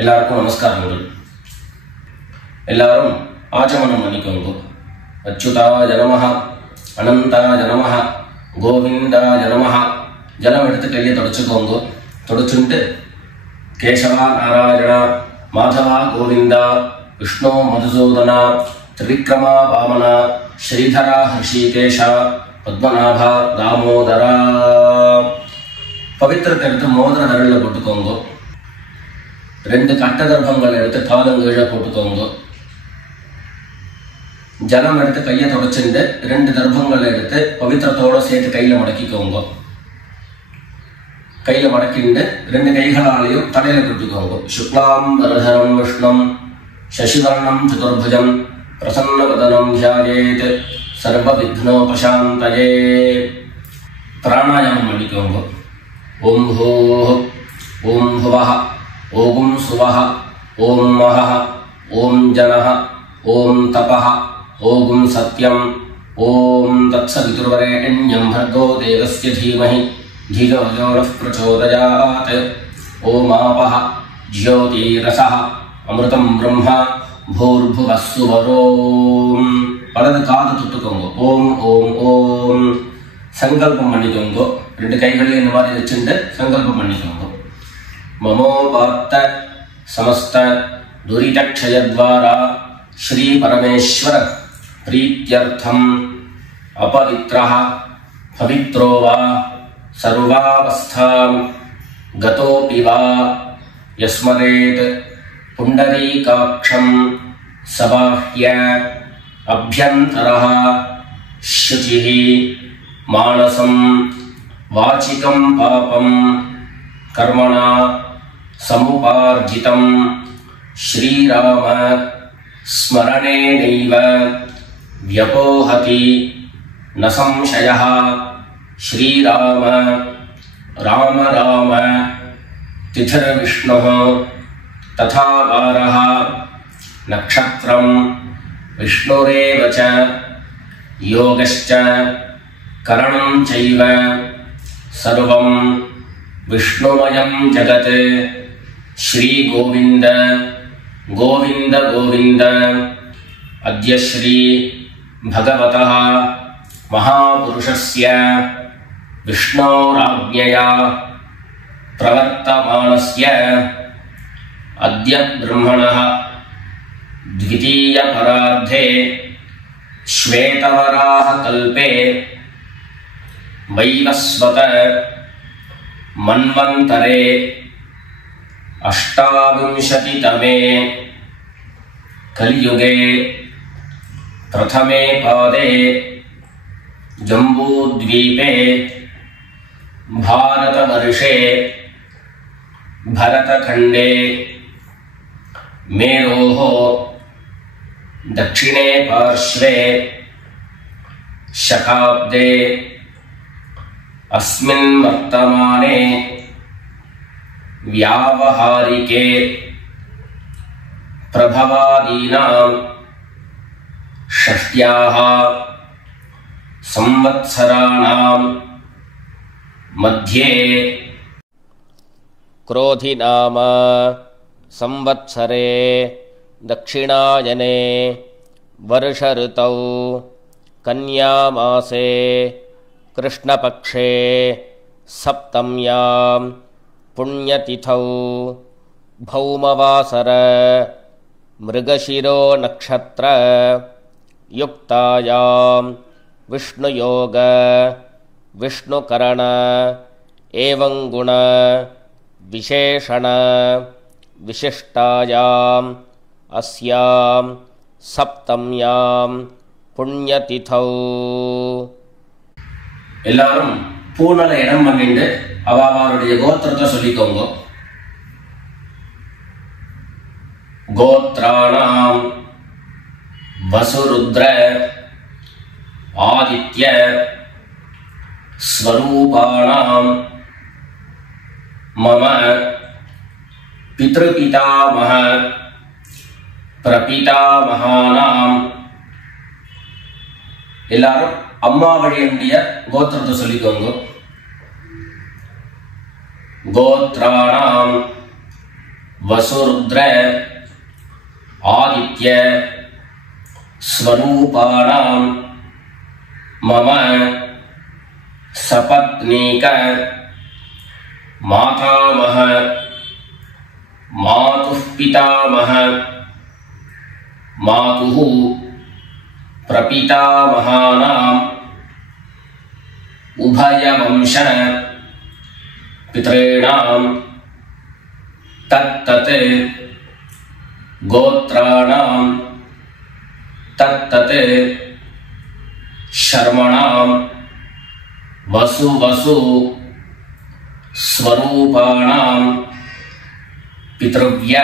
எல்லாருக்கும் நமஸ்காரங்கள். எல்லாரும் ஆச்சமனம் பண்ணிக்கோங்க. அச்சுதாய நமஹ, அனந்தாய நமஹ, கோவிந்தாய நமஹ. ஜலம் எடுத்து கையை தொடச்சுக்கோங்க. தொடச்சுட்டு கேசவா நாராயணா, மாதவா கோவிந்தா, விஷ்ணு மதுசூதனா, திரிவிக்ரமா வாமனா, ஸ்ரீதரா ஹிருஷிகேஷா, பத்மநாபா தாமோதரா. பவித்திரத்தை எடுத்து மோதிர விரலில் போட்டுக்கோங்க. 2 கட்ட கர்ப்பங்கள் எடுத்து காலங்கீழ போட்டுக்கோங்க. ஜலம் எடுத்து கையை தொடச்சுட்டு 2 கர்ப்பங்கள் எடுத்து பவித்திரத்தோட சேர்த்து கையில மடக்கிக்கோங்க. கையில மடக்கிண்டு 2 கைகளாலையும் தலையில கொடுத்துக்கோங்க. சுக்லாம் வரதரம் விஷ்ணம் சசிவர்ணம் சதுர்புஜம் பிரசன்னவதனம் தியாயேத் சர்வ விக்னோபசாந்தயே. பிராணாயாமம் பண்ணிக்கோங்க. ஓம் ஹோஹ், ஓம் ஹுவஹ, ஓம் சுவஹ, ஓம் மஹஹ, ஓம் ஜனஹ, ஓம் தபஹ, ஓம் சத்யம், ஓம் தத்சவிதுர்வரேண்யம் भर्गो देवस्य धीमहि धियो यो नः प्रचोदयात्. ஓம் ஆபஹ ஜ்யோதிரஸஹ அமிர்தம் பிரம்ம பூர்புவः சுவரோம். வலது காது தொட்டுக்கோங்க. ஓம் ஓம் ஓம். சங்கல்பம் பண்ணிக்கோங்க. 2 கைகளையும் இந்த மாதிரி வச்சுட்டு சங்கல்பம் பண்ணிக்கோங்க. மமோபாத்த சமஸ்த துரிதக்ஷயத்வாரா ஸ்ரீ பரமேஸ்வர பிரீத்யர்த்தம் அபவித்ரஹ பவித்ரோ வா சர்வாவஸ்தாம் கதோபி வா யஸ்மரேத் புண்டரீகாக்ஷம் சபாஹ்ய அப்யந்தரஹ சுசிஹி மானசம் வாசிகம் பாபம் கர்மணா சமுபார்ஜிதம் ஸ்ரீராம ஸ்மரணேனைவ வ்யபோஹதி ந சம்சயः. ஸ்ரீராம ராம ராம திதிர்விஷ்ணுः ததா வாரः நக்ஷத்ரம் விஷ்ணுரேவ ச யோகஸ்ச கரணம் சைவ சர்வம் விஷ்ணுமயம் ஜகத். ஸ்ரீ கோவிந்த கோவிந்த கோவிந்த. அத்ய ஸ்ரீ பகவதः மகாபுருஷஸ்ய விஷ்ணோராஜ்ஞயா பிரவர்த்தமானஸ்ய அத்ய பிரம்மணः த்விதீய பரார்த்தே ஸ்வேதவராஹ கல்பே வைவஸ்வத மன்வந்தரே அஷ்டாவிம்சதிதமே கலியுகே பிரதமே பாதே ஜம்பூத்வீபே பாரதவர்ஷே பரதகண்டே மேரோः दक्षिणे पार्श्वे शकाब्दे अस्मिन् वर्तमाने व्यावहारिके प्रभवादीनां षष्ट्याः संवत्सराणां मध्ये क्रोधिनाम संवत्सरे दक्षिणायने वर्षऋतौ कन्यामासे कृष्णपक्षे सप्तम्यां पुण्यतिथौ भौमवासर मृगशिरो नक्षत्र युक्तायां विष्णुयोग विष्णुकरण एवं गुण विशेषण विशिष्टायाम् अस्यां सप्तम्यां पुण्यतिथौ. எல்லாரும் பூனல இடம் பண்ணிட்டு அவருடைய கோத்திரத்தை சொல்லிக்கோங்க. கோத்ராணாம் வசுருத்ர ஆதித்ய ஸ்வரூபாணாம் மம பித்ருபிதாமஹ பிரபிதாமகானாம். எல்லாரும் அம்மா வழியுடைய கோத்திரத்தை சொல்லிக்கோங்க. கோத்ராணாம் वसुरुद्र आदित्य स्वरूपाणां मम सपत्नीक मातामह मातुः पितामह मातुः प्रपितामहानाम् उभयवंश पितॄणां तत्तत् गोत्राणां तत्तत् शर्मणां वसु स्वरूपाणां पितृव्य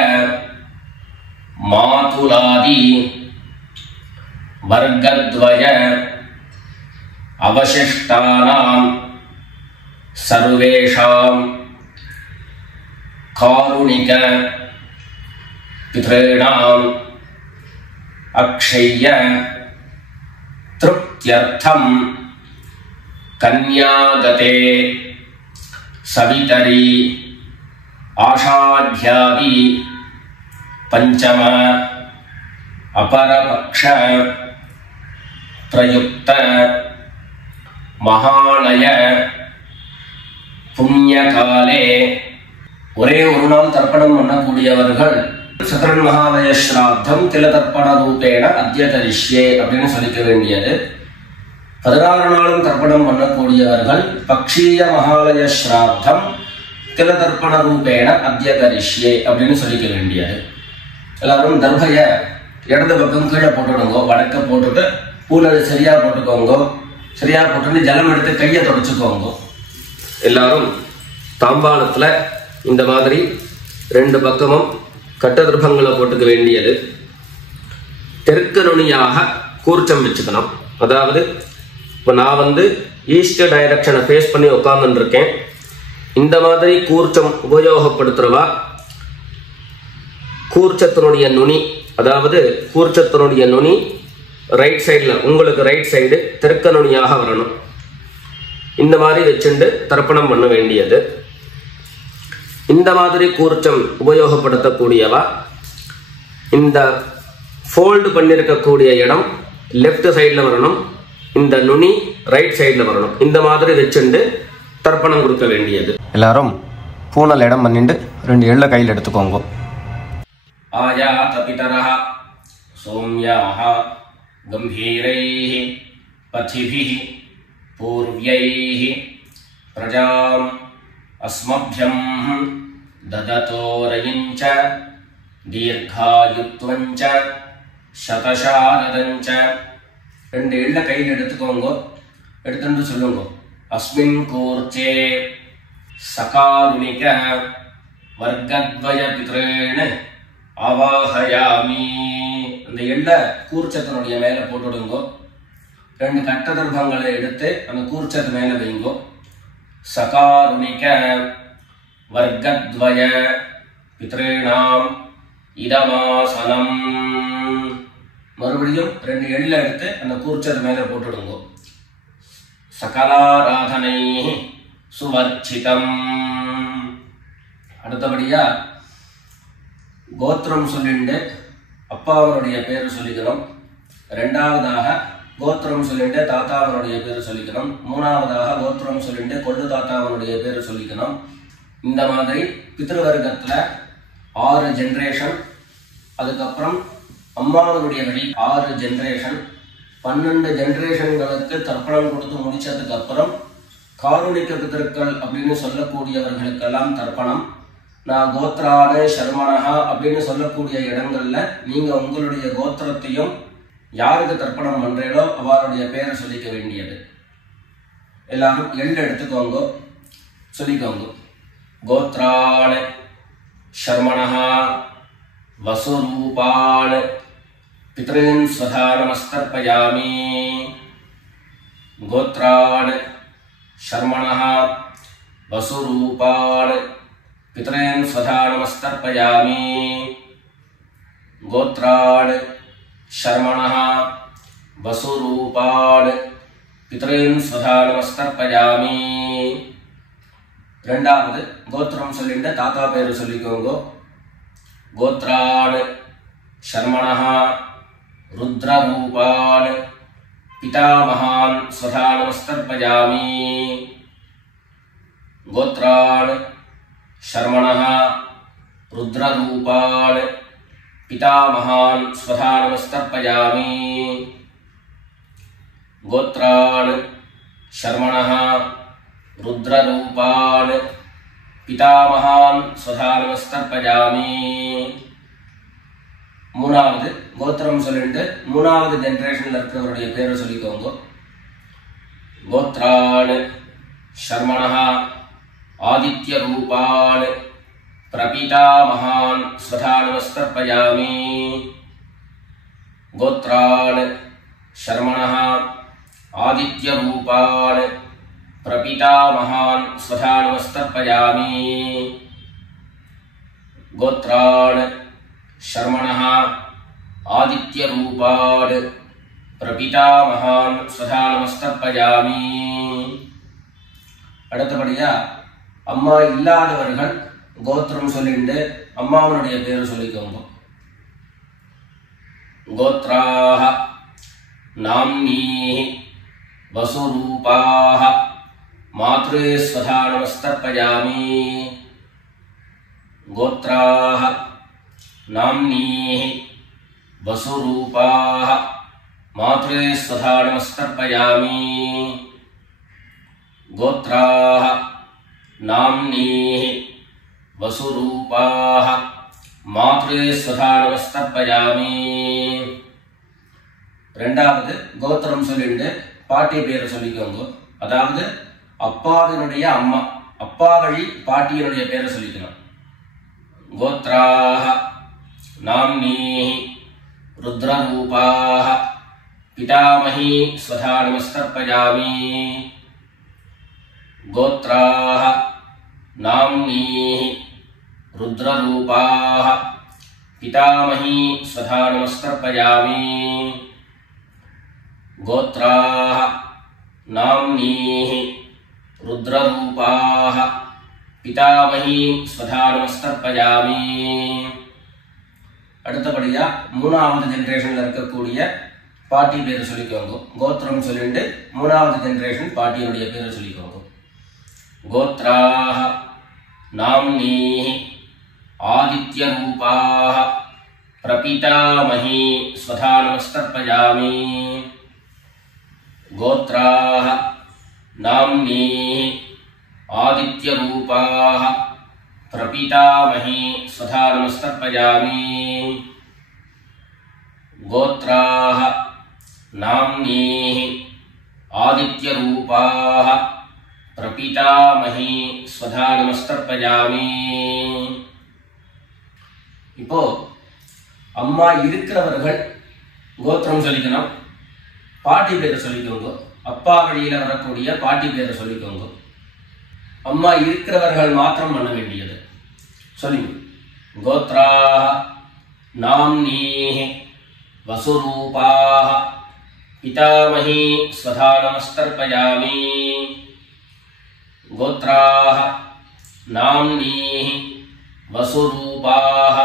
मातुलादि वर्गद्वय अवशिष्टानां सर्वेषां कारुणिक पितॄणाम् अक्षय्य तृप्त्यर्थं कन्यागते सवितरी आषाढ्यादि पंचम अपरपक्ष प्रयुक्त महालय पुण्यकाले ஒரே ஒரு நாள் தர்ப்பணம் பண்ணக்கூடியவர்கள் சத்ரன் மகாலய ஸ்ராத்தம் தில தர்ப்பண ரூபேண அத்ய கரிஷ்யே அப்படின்னு சொல்லிக்க வேண்டியது. 16 நாளும் தர்ப்பணம் பண்ணக்கூடியவர்கள் பக்ஷீய மகாலய ஸ்ராத்தம் தில தர்ப்பண ரூபேண அத்ய கரிஷ்யே அப்படின்னு சொல்லிக்க வேண்டியது. எல்லாரும் தர்பைய இடது பக்கம் கீழே போட்டுடுங்க, வடக்க போட்டுட்டு பூனை சரியா போட்டுக்கோங்க. சரியா போட்டு ஜலம் எடுத்து கையை தொடச்சுக்கோங்க. எல்லாரும் தாம்பாளத்துல இந்த மாதிரி 2 பக்கமும் கட்டதிர்பங்களை போட்டுக்க வேண்டியது. தெற்கு நுனியாக கூர்ச்சம் வச்சுக்கணும். அதாவது இப்போ நான் ஈஸ்ட் டைரக்ஷனை ஃபேஸ் பண்ணி உட்கார்ந்துட்டு இருக்கேன். இந்த மாதிரி கூர்ச்சம் உபயோகப்படுத்துறவா கூர்ச்சத்தினுடைய நுனி, அதாவது கூர்ச்சத்தினுடைய நுனி ரைட் சைடில், உங்களுக்கு ரைட் சைடு தெற்கு நுனியாக வரணும். இந்த மாதிரி வச்சுட்டு தர்ப்பணம் பண்ண வேண்டியது. இந்த மாதிரி கூர்ச்சம் உபயோகப்படுத்தக்கூடியவா இந்த ஃபோல்டு பண்ணியிருக்கக்கூடிய இடம் லெஃப்ட் சைடில் வரணும், இந்த நுனி ரைட் சைடில் வரணும். இந்த மாதிரி வச்சுட்டு தர்ப்பணம் கொடுக்க வேண்டியது. எல்லாரும் பூனல் இடம் பண்ணிட்டு 2 எள்ள கையில் எடுத்துக்கோங்க. ஆயாத பிதரஹ சௌம்யாஹ கம்பீரைஹ பதிபிஹ பூர்வ்யைஹ பிரஜாம் अस्मभ्यं ददतोरयिञ्च दीर्घायुत्वञ्च शतशारदञ्च. 2 எள்ள கையில் எடுத்துக்கோங்க. எடுத்துட்டு சொல்லுங்க, அஸ்மின் கூர்ச்சே சகாருணிக வர்க்கத்வய பித்ரேண அவாஹயாமி. அந்த எள்ள கூர்ச்சத்தினுடைய மேல போட்டுடுங்க. 2 கட்டதர்பங்களை எடுத்து அந்த கூர்ச்சத்து மேல வைங்கோ. சகாருணிக வர்க்கத்வய பித்ரீணாம் இதமாசனம். மறுபடியும் 2 எள்ள எடுத்து அந்த கூர்ச்சது மேல போட்டுடுங்க. சகலாராதனை சுவர்ச்சிதம். அடுத்தபடியா கோத்திரம் சொல்லிட்டு அப்பாவனுடைய பேரு சொல்லிக்கணும். 2வதாக கோத்திரம் சொல்லிட்டு தாத்தாவனுடைய பேரு சொல்லிக்கணும். 3வதாக கோத்திரம் சொல்லிட்டு கொள்ளு தாத்தாவனுடைய பேரு சொல்லிக்கணும். இந்த மாதிரி பித்ருவர்க்கத்துல 6 ஜெனரேஷன், அதுக்கப்புறம் அம்மாவனுடைய வழி 6 ஜெனரேஷன், 12 ஜெனரேஷன்களுக்கு தர்ப்பணம் கொடுத்து முடிச்சதுக்கு அப்புறம் காருணிக பிதர்கள் அப்படின்னு சொல்லக்கூடியவர்களுக்கெல்லாம் தர்ப்பணம். நான் கோத்ரான சர்மனஹா அப்படின்னு சொல்லக்கூடிய இடங்கள்ல நீங்க உங்களுடைய கோத்திரத்தையும் யாருக்கு தர்ப்பணம் பண்றீங்களோ அவருடைய பேரை சொல்லிக்க வேண்டியது. எல்லாரும் எள்ள எடுத்துக்கோங்க, சொல்லிக்கோங்க. கோத்ரான शर्मणः वसुरूपान् पितॄन् स्वधा नमस्कर्पयामि। गोत्रान् शर्मणः वसुरूपान् पितॄन् स्वधा नमस्कर्पयामि। गोत्रान् शर्मणः वसुरूपान् पितॄन् स्वधा नमस्कर्पयामि। ரெண்டாவது கோத்திரம் சொல்லிட்டு தாத்தா பேரு சொல்லிக்கோங்க. गोत्रान् शर्मणः रुद्ररूपान् पितामहान् स्वधा नमस्तर्पयामि गोत्रान् शर्मणः रुद्ररूपान् पितामहान् स्वधा नमस्तर्पयामि गोत्रान् शर्मणः रुद्ररूपान् पितामहान् स्वधा नमस्तर्पयामि மூணாவது கோத்திரம் சொல்லிட்டு மூணாவது ஜெனரேஷன்ல இருக்கிறவருடைய பேரை சொல்லிக்கோங்க கோத்ரான் शर्मणः आदित्य रूपान् प्रपितामहान् स्वधा नमस्तर्पयामि गोत्रान् शर्मणः आदित्य रूपान् प्रपितामहान् स्वधा नमस्तर्पयामि गोत्रान् शर्मणः आदित्य रूपान् प्रपितामहान् स्वधा नमस्तर्पयामि அடுத்தபடியா அம்மா இல்லாதவர்கள் கோத்திரம் சொல்லிட்டு அம்மாவுடைய பேரை சொல்லிக்கோங்க கோத்ராஹ நாம்னீஹ வசுரூபாஹ மாத்ரே ஸ்வதா நமஸ்தர்ப்பயாமி கோத்ராஹ நாம்னீஹ வசுரூபாஹ மாத்ரே ஸ்வதா நமஸ்தர்ப்பயாமி गोत्राः नाम्नीः वसुरूपाः मात्रे स्वधा नमस्तर्पयामि ரெண்டாவது கோத்திரம் சொல்லிட்டு பாட்டி பேரை சொல்லிக்கோங்க அதாவது அப்பாவினுடைய அம்மா அப்பா வழி பாட்டியினுடைய பேரை சொல்லிக்கணும் கோத்ராः नाम्नीः रुद्ररूपाः पितामही स्वधा नमस्तर्पयामि गोत्राः नाम्नीः रुद्ररूपाः पितामही स्वधा नमस्तर्पयामि गोत्राः नाम्नीः रुद्ररूपाः पितामही स्वधा नमस्तर्पयामि அடுத்தபடியா மூணாவது ஜெனரேஷன்ல இருக்கக்கூடிய பாட்டி பேரை சொல்லிக்கோங்க கோத்திரம் சொல்லிட்டு மூணாவது ஜெனரேஷன் பாட்டியுடைய பேரை சொல்லிக்கோங்க गोत्राः नाम्नीः आदित्यरूपाः प्रपितामही स्वधा नमस्तर्पयामि गोत्राः नाम्नीः आदित्यरूपाः प्रपितामही स्वधा नमस्तर्पयामि गोत्राः नाम्नीः आदित्यरूपाः प्रपितामही स्वधा नमस्तर्पयामि இப்போ அம்மா இருக்கிறவர்கள் கோத்திரம் சொல்லிக்கணும் பாட்டி பேரை சொல்லிக்கோங்க அப்பா வழியில வரக்கூடிய பாட்டி பேரை சொல்லிக்கோங்க அம்மா இருக்கிறவர்கள் மாத்திரம் பண்ண வேண்டியது சொல்லுங்க கோத்ராஹ நாம்னீஹ வசுரூபாஹ பிதாமஹி ஸ்வதா நமஸ்தர்ப்பயாமி गोत्राः नाम्नीः वसुरूपाः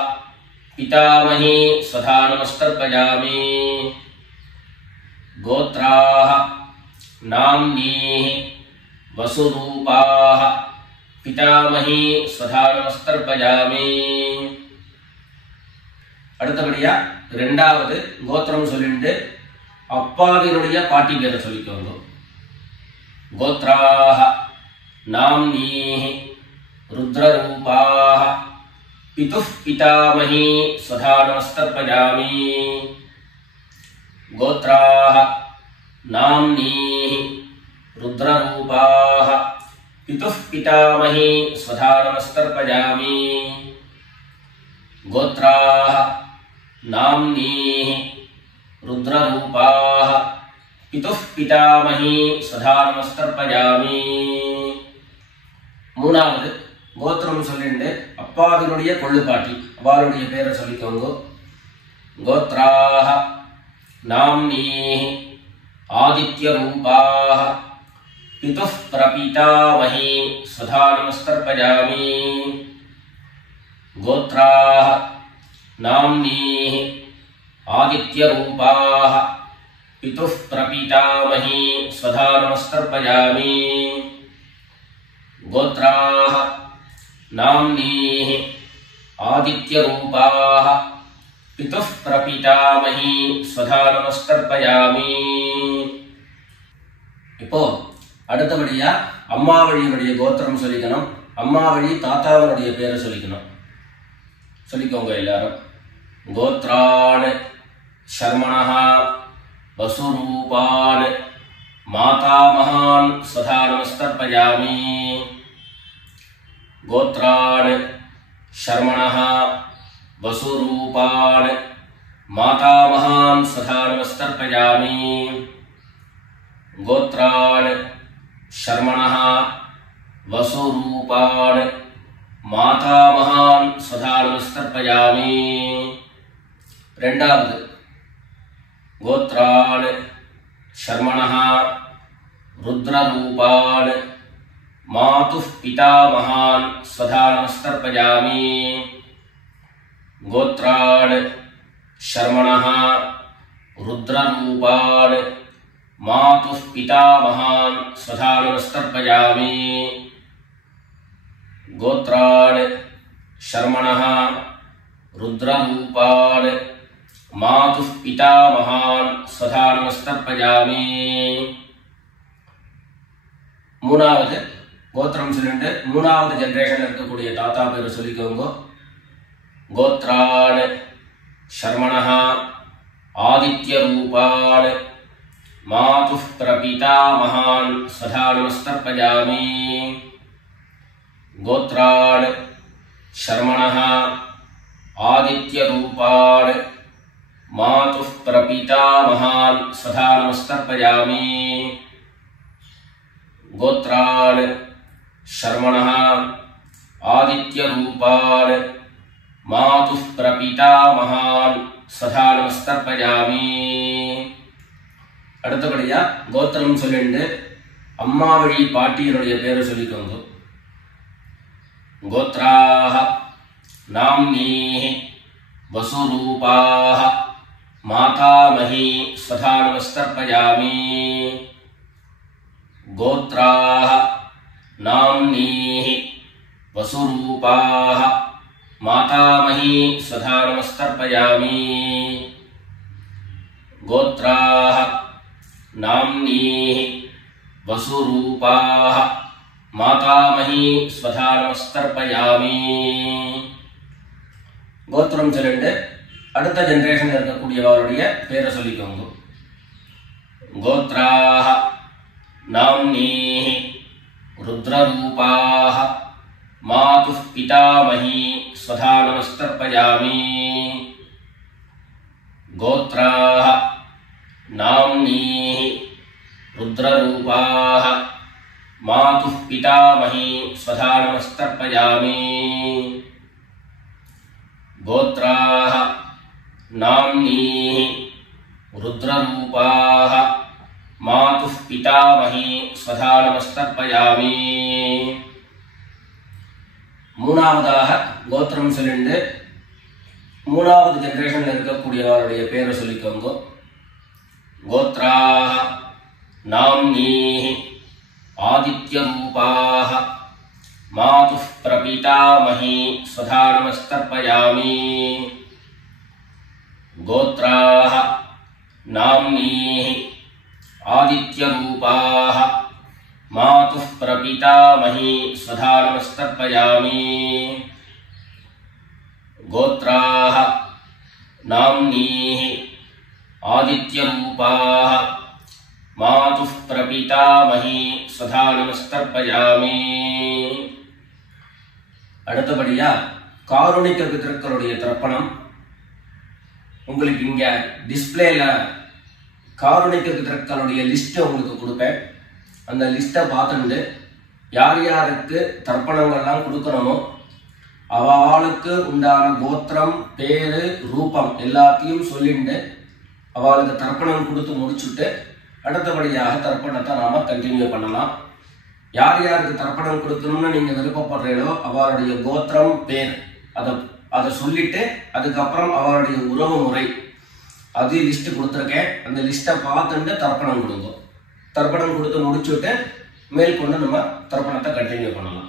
पितामही स्वधा नमस्तर्पयामि गोत्राः नाम्नीः वसुरूपाः पितामही स्वधा नमस्तर्पयामि அடுத்தபடியா இரண்டாவது கோத்திரம் சொல்லிட்டு அப்பாவினுடைய பாட்டி பேரை சொல்லிக்கோங்க கோத்ராஹ नाम्नीः रुद्ररूपाः पितुः पितामही स्वधा नमस्तर्पयामि गोत्राः नाम्नीः रुद्ररूपाः पितुः पितामही स्वधा नमस्तर्पयामि गोत्राः नाम्नीः रुद्ररूपाः पितुः पितामही स्वधा नमस्तर्पयामि மூணாவது கோத்திரம் சொல்லிட்டு அப்பாவினுடைய கொள்ளுப்பாட்டி அவளுடைய பேரை சொல்லிக்கோங்க கோத்ராஹ நாம்னீஹ ஆதித்ய ரூபாஹ पितुः प्रपितामही स्वधा नमस्तर्पयामि गोत्राः नाम्नीः आदित्यरूपाः पितुः प्रपीतामही स्वधा नमस्तर्पयामि गोत्राः नाम्नीः आदित्यरूपाः पितुः प्रपीतामही स्वधा नमस्तर्पयामि இப்போ அடுத்தபடியா அம்மா வழியினுடைய கோத்திரம் சொல்லிக்கணும் அம்மா வழி தாத்தாவுடைய பேரை சொல்லிக்கணும் சொல்லிக்கோங்க எல்லாரும் கோத்ரான் शर्मणः वसुरूपान् मातामहान् स्वधा नमस्तर्पयामि गोत्रान् शर्मणः वसुरूपान् मातामहान् स्वधा नमस्तर्पयामि गोत्रान् शर्मणः वसुरूपान् मातामहान् स्वधा नमस्तर्पयामि ரெண்டாவது गोत्रान् शर्मणः रुद्ररूपान् मातुः पितामहान् स्वधा नमस्तर्पयामि गोत्रान् शर्मणः रुद्ररूपान् मातुः पितामहान् स्वधा नमस्तर्पयामि गोत्रान् शर्मणः रुद्ररूपान् मातुः पितामहान् स्वधा नमस्तर्पयामि மூணாவது கோத்திரம் சொல்லிட்டு மூணாவது ஜெனரேஷன்ல இருக்கக்கூடிய தாத்தா பேரை சொல்லிக்கோங்க கோத்ரான் शर्मणः आदित्यरूपान् मातुः प्रपीतामहान् स्वधा नमस्तर्पयामि गोत्रान् शर्मणः आदित्यरूपान् मातुः प्रपीतामहान् स्वधा नमस्तर्पयामि गोत्रान् शर्मणः आदित्यरूपान् मातुः प्रपीतामहान् स्वधा नमस्तर्पयामि அடுத்தபடியா கோத்திரம் சொல்லிட்டு அம்மா வழி பாட்டியினுடைய பேரை சொல்லிக்கோங்க गोत्राः नाम्नीः वसुरूपाः मातामही स्वधा नमस्तर्पयामि गोत्राः नाम्नीः वसुरूपाः मातामही स्वधा नमस्तर्पयामि गोत्राः नाम्नीः वसुरूपाः मातामही स्वधा नमस्तर्पयामि கோத்திரம் சொல்லிட்டு அடுத்த ஜெனரேஷன்ல இருக்கக்கூடியவருடைய பேரை சொல்லிக்கோங்க கோத்ராः नाम्नीः रुद्ररूपाः मातुः पितामही स्वधा नमस्तर्पयामि गोत्राः नाम्नीः रुद्ररूपाः मातुः पितामही स्वधा नमस्तर्पयामि गोत्राः नाम्नीः रुद्ररूपाः मातुः पितामही स्वधा नमस्तर्पयामि மூணாவதாக கோத்திரம் சொல்லிட்டு மூணாவது ஜெனரேஷன்ல இருக்கக்கூடியவருடைய பேரை சொல்லிக்கோங்க கோத்ராः नाम्नीः आदित्यरूपाः मातुः प्रपीतामही स्वधा नमस्तर्पयामि गोत्राः नाम्नीः आदित्यरूपाः मातुः प्रपीतामही स्वधा नमस्तर्पयामि गोत्राः नाम्नीः आदित्यरूपाः मातुः प्रपीतामही स्वधा नमस्तर्पयामि அடுத்தபடியா காருணிக பிதர்களுடைய தர்ப்பணம் உங்களுக்கு இங்க டிஸ்ப்ளேல காருணிக பிதர்களுடைய லிஸ்ட் உங்களுக்கு கொடுப்பேன் அந்த லிஸ்ட்டை பார்த்துட்டு யார் யாருக்கு தர்ப்பணங்கள்லாம் கொடுக்கணுமோ அவளுக்கு உண்டான கோத்திரம் பேரு ரூபம் எல்லாத்தையும் சொல்லிட்டு அவளுக்கு தர்ப்பணம் கொடுத்து முடிச்சுட்டு அடுத்தபடியாக தர்ப்பணத்தை நாம கண்டினியூ பண்ணலாம் யார் யாருக்கு தர்ப்பணம் கொடுக்கணும்னு நீங்க விருப்பப்படுறீங்களோ அவருடைய கோத்திரம் பேர் அதை அதை சொல்லிட்டு அதுக்கப்புறம் அவருடைய உறவு முறை அது லிஸ்ட் கொடுத்துருக்கேன். அந்த லிஸ்ட்டை பார்த்துட்டு தர்ப்பணம் கொடுங்க. தர்ப்பணம் கொடுத்து முடிச்சுட்டு மேற்கொண்டு நம்ம தர்ப்பணத்தை கண்டினியூ பண்ணலாம்.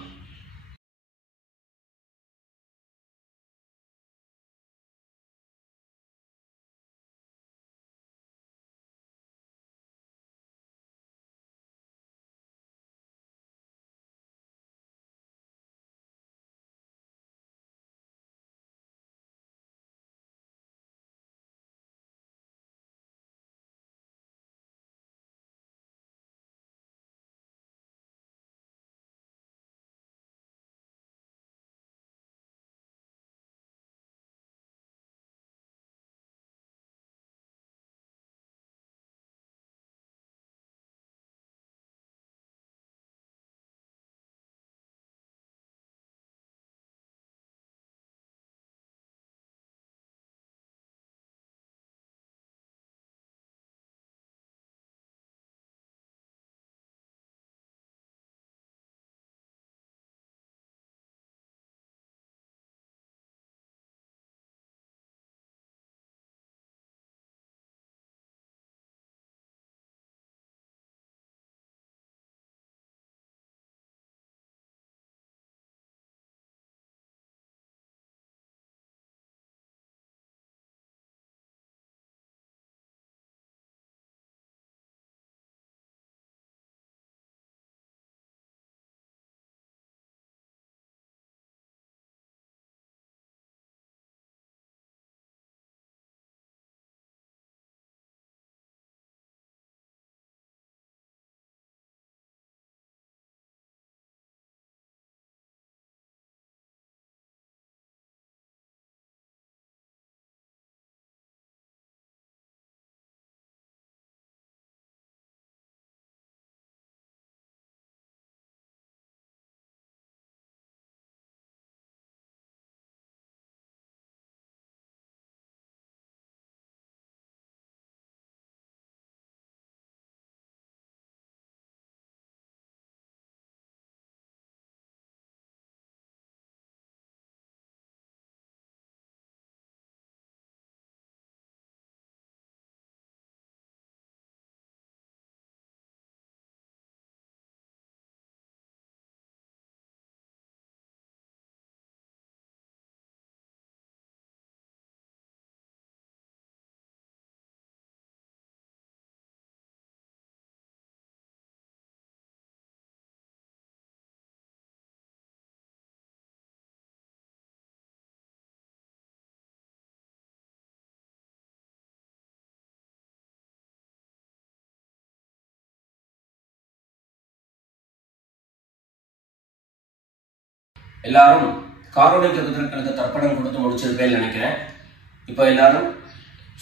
எல்லாரும் காரணிக பிதர்களுக்கு தர்ப்பணம் கொடுத்து முடிச்சிருப்பேன்னு நினைக்கிறேன். இப்போ எல்லாரும்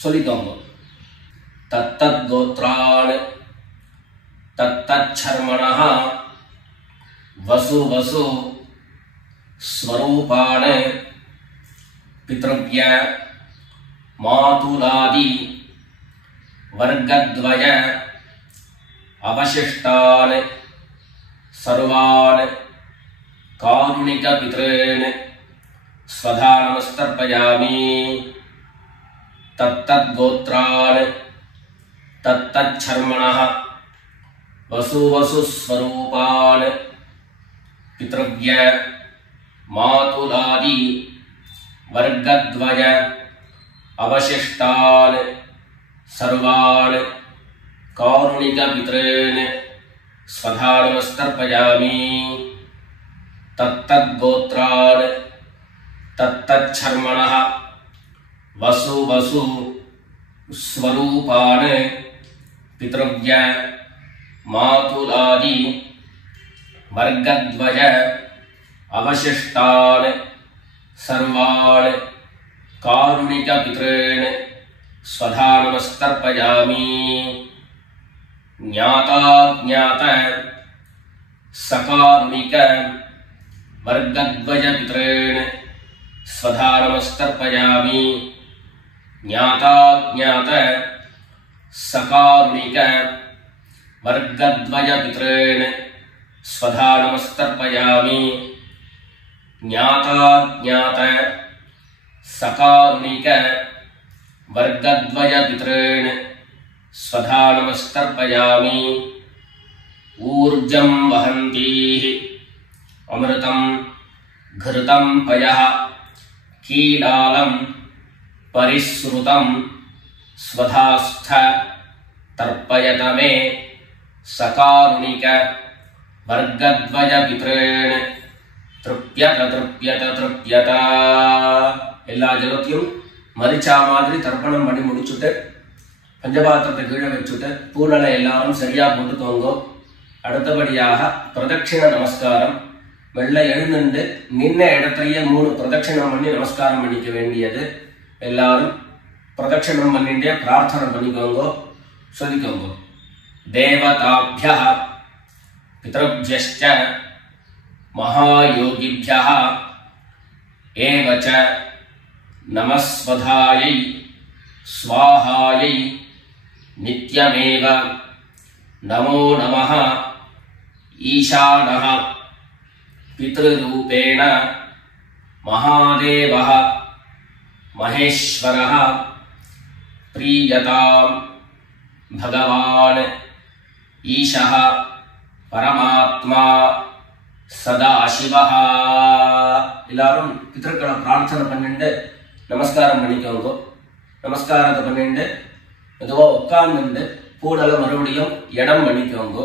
சொல்லிக்கோங்க. தத்தத் கோத்ரான் தத்தத் சர்மணஹ வசு வசு ஸ்வரூபான் பித்ருவ்ய மாதுலாதி வர்க்கத்வய அவசிஷ்டான் சர்வான் காருணிக பித்ரேன் ஸ்வதானமஸ்தர்ப்பயாமி. தத்தத் கோத்ரான் தத்தத் சர்மணஹ வசு வசு ஸ்வரூபான் பித்ருவ்ய மாதுலாதி வர்க்கத்வய அவசிஷ்டான் சர்வான் காருணிக பித்ரேன் ஸ்வதானமஸ்தர்ப்பயாமி. தத்தத் கோத்ரான் தத்தத் சர்மணஹ வசு வசு ஸ்வரூபான் பித்ருவ்ய மாதுலாதி வர்க்கத்வய அவசிஷ்டான் சர்வான் காருணிக பித்ரேன் ஸ்வதானமஸ்தர்ப்பயாமி. ஞாதா ஞாத சகாருணிக வர்க்கத்வய பித்ரேன் ஸ்வதானமஸ்தர்ப்பயாமி. ஞாதா ஞாத சகாருணிக வர்க்கத்வய பித்ரேன் ஸ்வதானமஸ்தர்ப்பயாமி. ஞாதா ஞாத सकारुणिक वर्गद्वय पितॄन् स्वधा नमस्तर्पयामि। ऊर्जं वहन्तीः अमृतं घृतं पयः कीलालं परिसृतं स्वधास्थ तर्पयत मे सकारुणिक वर्गद्वय पितॄन् तृप्यत तृप्यत तृप्यत। எல்லா ஜலத்தையும் மரிச்சா மாதிரி தர்ப்பணம் பண்ணி முடிச்சுட்டு பஞ்சபாத்திரத்தை கீழே வச்சுட்டு பூனலை எல்லாரும் சரியா போட்டுக்கோங்க. அடுத்தபடியாக பிரதட்சிண நமஸ்காரம். வெள்ள எழுந்துண்டு நின்ன இடத்துலயே 3 பிரதட்சிணம் பண்ணி நமஸ்காரம் பண்ணிக்க வேண்டியது. எல்லாரும் பிரதட்சிணம் பண்ணிட்டே பிரார்த்தனை பண்ணிக்கோங்க, சொல்லிக்கோங்க. தேவதாभ्यः பித்ருभ्यश्च महायोगिभ्यः एव च नमस्वधायै स्वाहायै नित्यमेव नमो नमः। ईशानः पितृरूपेण महादेवः महेश्वरः प्रीयतां भगवान् ईशः परमात्मा सदाशिवः। எல்லாரும் பிதர்களை பிரார்த்தனை பண்ணிட்டு நமஸ்காரம் பண்ணிக்கோங்க. நமஸ்காரத்தை பண்ணிட்டு மெதுவா உட்கார்ந்து பூனலை மறுபடியும் இடம் பண்ணிக்கோங்க.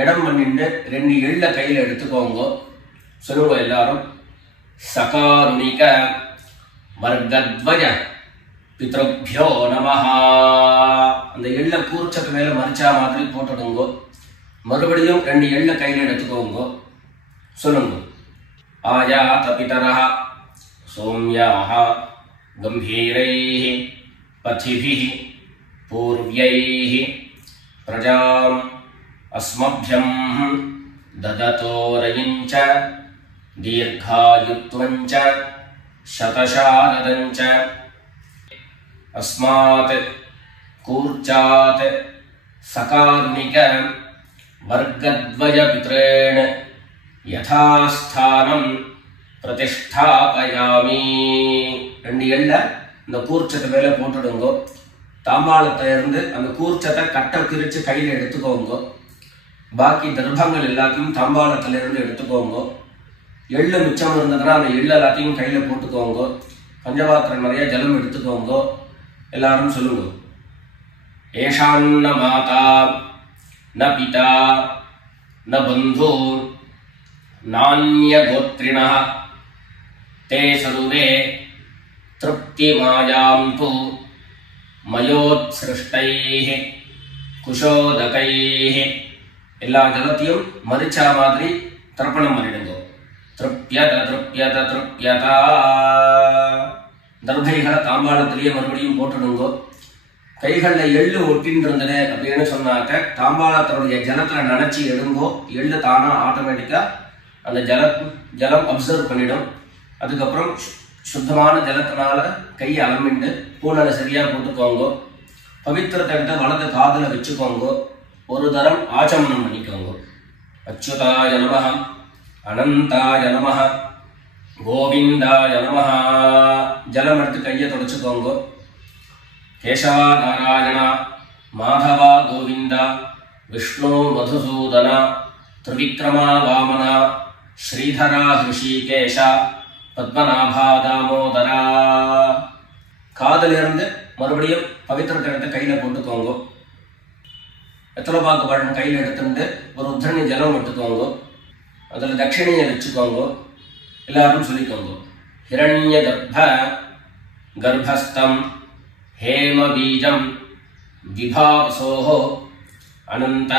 இடம் பண்ணிட்டு 2 எள்ள கையில எடுத்துக்கோங்க. சொல்லுங்க எல்லாரும். சகாருணிக வர்கத்வய பித்ருभ्यो நமஹ. அந்த எள்ள கூர்ச்சத்து மேல மரிச்சா மாதிரி போட்டுடுங்க. மறுபடியும் 2 எள்ள கையில எடுத்துக்கோங்க. சொல்லுங்க. आयात पितरः सौम्याः गंभीरैः पथिभिः पूर्व्यैः प्रजाम् अस्मभ्यं ददतो रयिञ्च दीर्घायुत्वञ्च शतशारदञ्च अस्मात् कूर्चात् सकारुणिक वर्गद्वय पितॄन् यथास्थानं प्रतिष्ठापयामि. 2 எள்ள இந்த கூர்ச்சத்தை மேல போட்டுடுங்க. தாம்பாளத்தை இருந்து அந்த கூர்ச்சத்தை கட்ட பிரிச்சு கையில எடுத்துக்கோங்க. பாக்கி தர்ப்பங்கள் எல்லாத்தையும் தாம்பாளத்துல இருந்து எடுத்துக்கோங்க. எள்ளு மிச்சம் இருந்ததுன்னா அந்த எள்ளு எல்லாத்தையும் கையில போட்டுக்கோங்க. பஞ்சபாத்திரம் நிறைய ஜலம் எடுத்துக்கோங்க. எல்லாரும் சொல்லுங்க. ஏஷான்ன மாதா ந பிதா ந பந்து नान्य गोत्रिणः ते सर्वे तृप्तिमायान्तु मयोत्सृष्टैः कुशोदकैः. எல்லா ஜலத்தையும் மரிச்சா மாதிரி தர்ப்பணம் பண்ணிடுங்க. திருப்யத திருப்யத திருப்யதா. தர்பைகளை தாம்பாளத்திலேயே மறுபடியும் போட்டுடுங்க. கைகள்ல எள்ளு ஒட்டின்னு இருந்தது அப்படின்னு சொன்னாக்க தாம்பாளத்தோடைய ஜலத்துல நினைச்சு எடுங்கோ. எள்ளு தானா ஆட்டோமேட்டிக்கா அந்த ஜலம் அப்சர்வ் பண்ணிடும். அதுக்கப்புறம் சுத்தமான ஜலத்தினால கையை அலம்பிண்டு பூனலை சரியா போட்டுக்கோங்க. பவித்திரத்தை எடுத்து வலது காதுல வச்சுக்கோங்க. ஒரு தரம் ஆச்சமனம் பண்ணிக்கோங்க. அச்சுதாய நமஹ அனந்தாய நமஹ கோவிந்தாய நமஹ. ஜலம் எடுத்து கையை தொடச்சுக்கோங்க. கேசவா நாராயணா மாதவா கோவிந்தா விஷ்ணு மதுசூதனா त्रिविक्रमा वामना श्रीधरा ऋषिकेश पद्मनाभा दामोदरा. காதல இருந்து மறுபடியும் பவித்திரத்தை எடுத்து கையில போட்டுக்கோங்க. வெத்தலைப்பாக்கு பழம் கையில எடுத்துட்டு ஒரு உத்தரணி ஜலம் எடுத்துக்கோங்க. அதுல தட்சிணையை வச்சுக்கோங்க. எல்லாரும் சொல்லிக்கோங்க. ஹிரண்ய கர்ப்ப கர்ப்பஸ்தம் हेम बीजं विभावसोः अनंत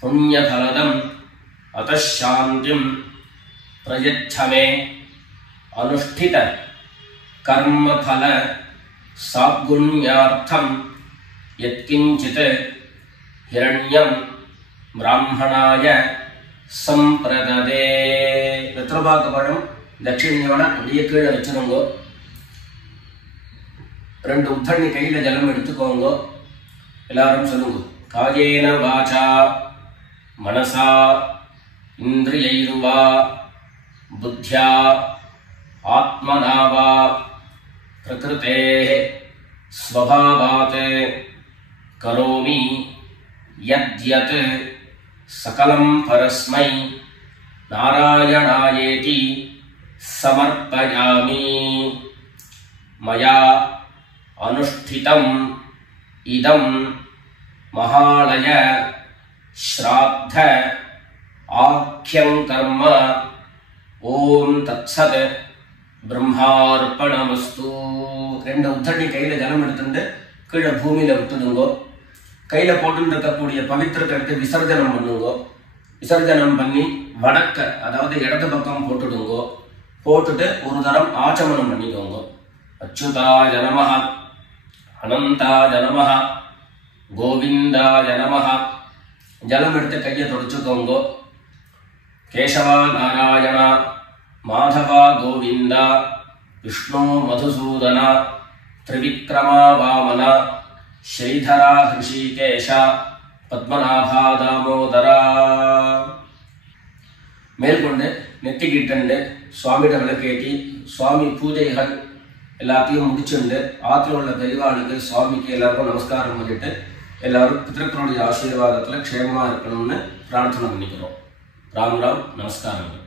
पुण्यफलदं अतः शांतिं प्रयच्छ मे अनुष्ठित कर्मफल सागुण्यार्थं यत्किंचित् हिरण्यं ब्राह्मणाय संप्रददे. வெத்தலைப்பாக்கு தட்சிணையோட அப்படியே கீழே வச்சிருங்க. 2 உத்தரணி கையில ஜலம் எடுத்துக்கோங்க. எல்லாரும் சொல்லுங்க. காயேன வாசா மனசா இந்திரியைர்வா புத்யா ஆத்மனா வா प्रकृतेः स्वभावात् करोमि यद्यत् सकलं परस्मै नारायणायेति समर्पयामि मया अनुष्ठितम् इदं महालय श्राद्ध आख्यं कर्म ओम तत्सत् ब्रह्मार्पणमस्तु. ரெண்டு உத்தரணி கையில ஜலம் எடுத்துட்டு கீழே பூமியில விட்டுடுங்கோ. கையில போட்டு இருக்கக்கூடிய பவித்திரத்தை எடுத்து விசர்ஜனம் பண்ணுங்கோ. விசர்ஜனம் பண்ணி வடக்க அதாவது இடது பக்கம் போட்டுடுங்கோ. போட்டுட்டு ஒரு தரம் ஆச்சமனம் பண்ணிக்கோங்க. அச்சுதாய நமஹ, அனந்தாய நமஹ, கோவிந்தாய நமஹ. ஜலம் எடுத்து கையை தொடச்சுக்கோங்க. கேசவா நாராயண, மாதவா கோவிந்தா, விஷ்ணு மதுசூதன, त्रिविक्रमा वामन, श्रीधरा हृषिकेश, पद्मनाभा दामोदरा. மேற்கொண்டு நெத்திக்கிட்டு சுவாமியிட விளக்கேற்றி சுவாமி பூஜைகள் எல்லாத்தையும் முடிச்சுண்டு ஆற்றுல உள்ள பெரியவாளுக்கு சுவாமிக்கு எல்லாருக்கும் நமஸ்காரம் பண்ணிட்டு எல்லாரும் பிதர்களுடைய ஆசீர்வாதத்தில் க்ஷேமமாக இருக்கணும்னு பிரார்த்தனை பண்ணிக்கிறோம். ராம் ராம், நமஸ்காரங்கள்.